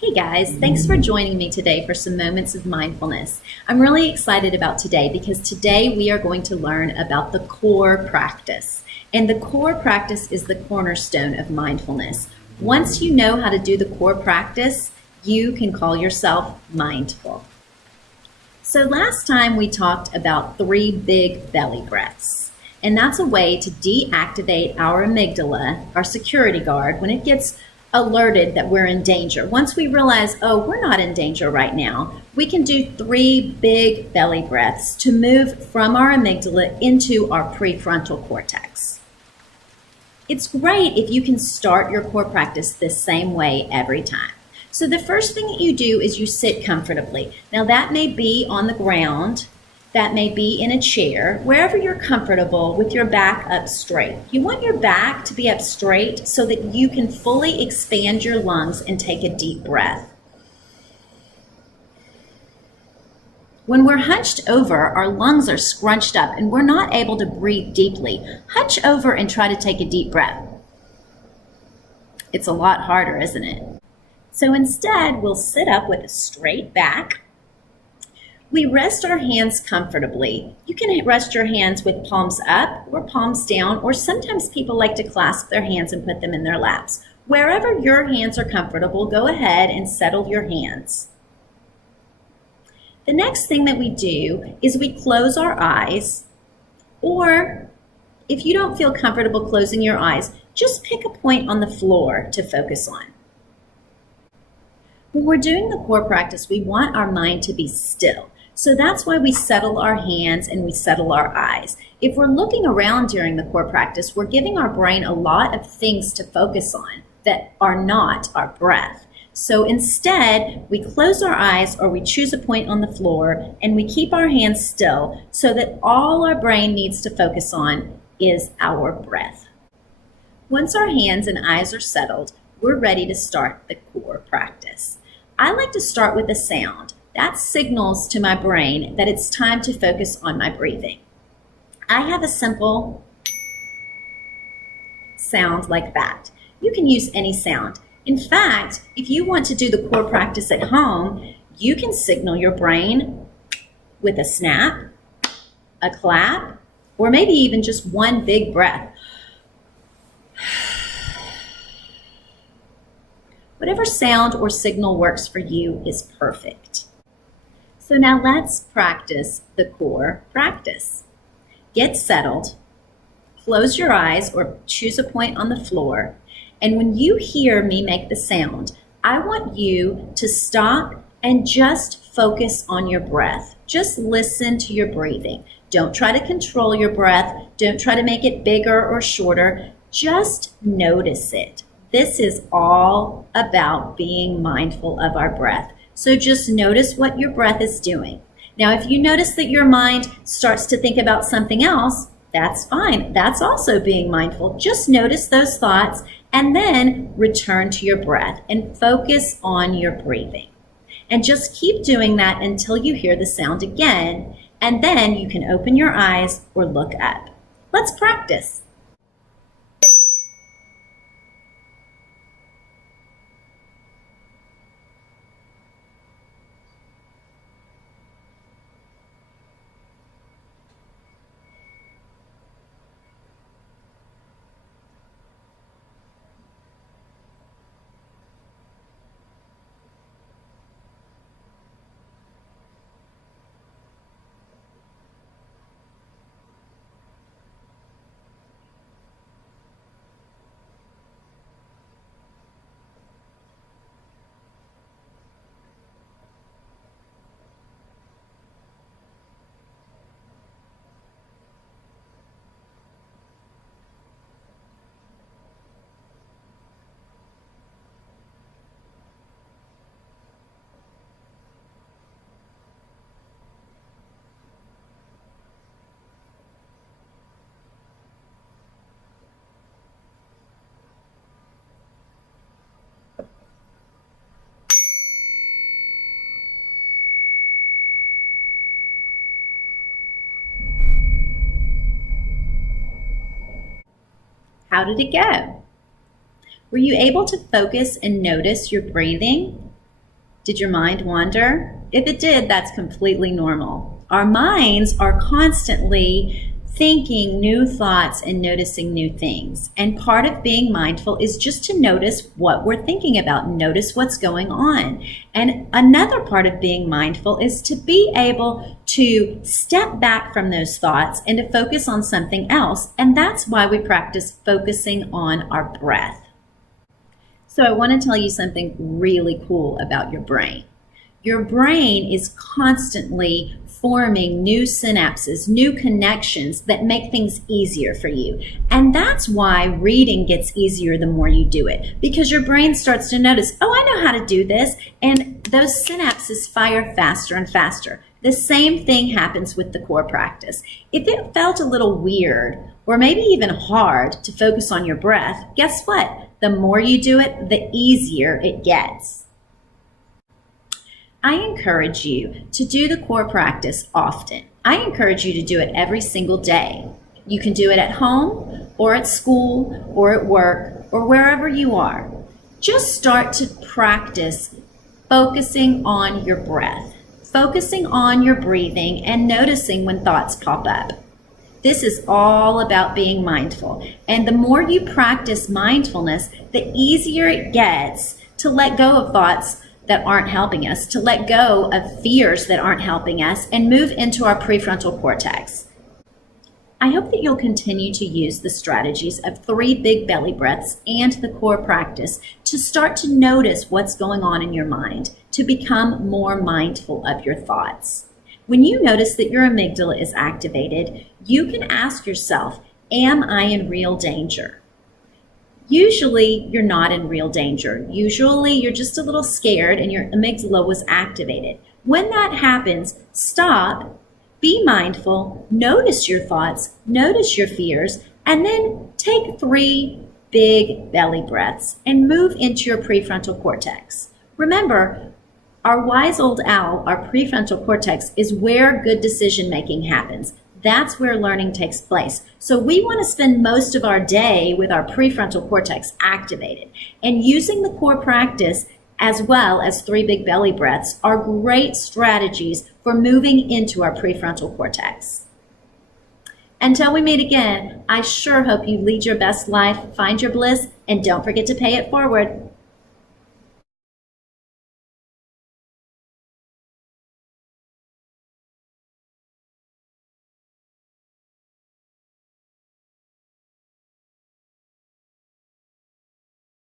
Hey guys, thanks for joining me today for some moments of mindfulness. I'm really excited about today because today we are going to learn about the core practice. And the core practice is the cornerstone of mindfulness. Once you know how to do the core practice, you can call yourself mindful. So last time we talked about 3 big belly breaths. And that's a way to deactivate our amygdala, our security guard, when it gets alerted that we're in danger. Once we realize, oh, we're not in danger right now, we can do 3 big belly breaths to move from our amygdala into our prefrontal cortex. It's great if you can start your core practice the same way every time. So the first thing that you do is you sit comfortably. Now that may be on the ground, that may be in a chair, wherever you're comfortable with your back up straight. You want your back to be up straight so that you can fully expand your lungs and take a deep breath. When we're hunched over, our lungs are scrunched up and we're not able to breathe deeply. Hunch over and try to take a deep breath. It's a lot harder, isn't it? So instead, we'll sit up with a straight back. We rest our hands comfortably. You can rest your hands with palms up or palms down, or sometimes people like to clasp their hands and put them in their laps. Wherever your hands are comfortable, go ahead and settle your hands. The next thing that we do is we close our eyes, or if you don't feel comfortable closing your eyes, just pick a point on the floor to focus on. When we're doing the core practice, we want our mind to be still. So that's why we settle our hands and we settle our eyes. If we're looking around during the core practice, we're giving our brain a lot of things to focus on that are not our breath. So instead, we close our eyes or we choose a point on the floor and we keep our hands still so that all our brain needs to focus on is our breath. Once our hands and eyes are settled, we're ready to start the core practice. I like to start with a sound. That signals to my brain that it's time to focus on my breathing. I have a simple sound like that. You can use any sound. In fact, if you want to do the core practice at home, you can signal your brain with a snap, a clap, or maybe even just one big breath. Whatever sound or signal works for you is perfect. So now let's practice the core practice. Get settled, close your eyes or choose a point on the floor, and when you hear me make the sound, I want you to stop and just focus on your breath. Just listen to your breathing. Don't try to control your breath. Don't try to make it bigger or shorter. Just notice it. This is all about being mindful of our breath. So just notice what your breath is doing. Now, if you notice that your mind starts to think about something else, that's fine. That's also being mindful. Just notice those thoughts and then return to your breath and focus on your breathing. And just keep doing that until you hear the sound again, and then you can open your eyes or look up. Let's practice. How did it go? Were you able to focus and notice your breathing? Did your mind wander? If it did, that's completely normal. Our minds are constantly thinking new thoughts and noticing new things. And part of being mindful is just to notice what we're thinking about, notice what's going on. And another part of being mindful is to be able to step back from those thoughts and to focus on something else. And that's why we practice focusing on our breath. So I want to tell you something really cool about your brain. Your brain is constantly forming new synapses, new connections that make things easier for you. And that's why reading gets easier the more you do it, because your brain starts to notice, oh, I know how to do this. And those synapses fire faster and faster. The same thing happens with the core practice. If it felt a little weird or maybe even hard to focus on your breath, guess what? The more you do it, the easier it gets. I encourage you to do the core practice often. I encourage you to do it every single day. You can do it at home or at school or at work or wherever you are. Just start to practice focusing on your breath, focusing on your breathing and noticing when thoughts pop up. This is all about being mindful. And the more you practice mindfulness, the easier it gets to let go of thoughts that aren't helping us, to let go of fears that aren't helping us, and move into our prefrontal cortex. I hope that you'll continue to use the strategies of 3 big belly breaths and the core practice to start to notice what's going on in your mind, to become more mindful of your thoughts. When you notice that your amygdala is activated, you can ask yourself, am I in real danger? Usually, you're not in real danger. Usually, you're just a little scared and your amygdala was activated. When that happens, stop, be mindful, notice your thoughts, notice your fears, and then take 3 big belly breaths and move into your prefrontal cortex. Remember, our wise old owl, our prefrontal cortex, is where good decision making happens. That's where learning takes place. So we want to spend most of our day with our prefrontal cortex activated. And using the core practice as well as 3 big belly breaths are great strategies for moving into our prefrontal cortex. Until we meet again, I sure hope you lead your best life, find your bliss, and don't forget to pay it forward.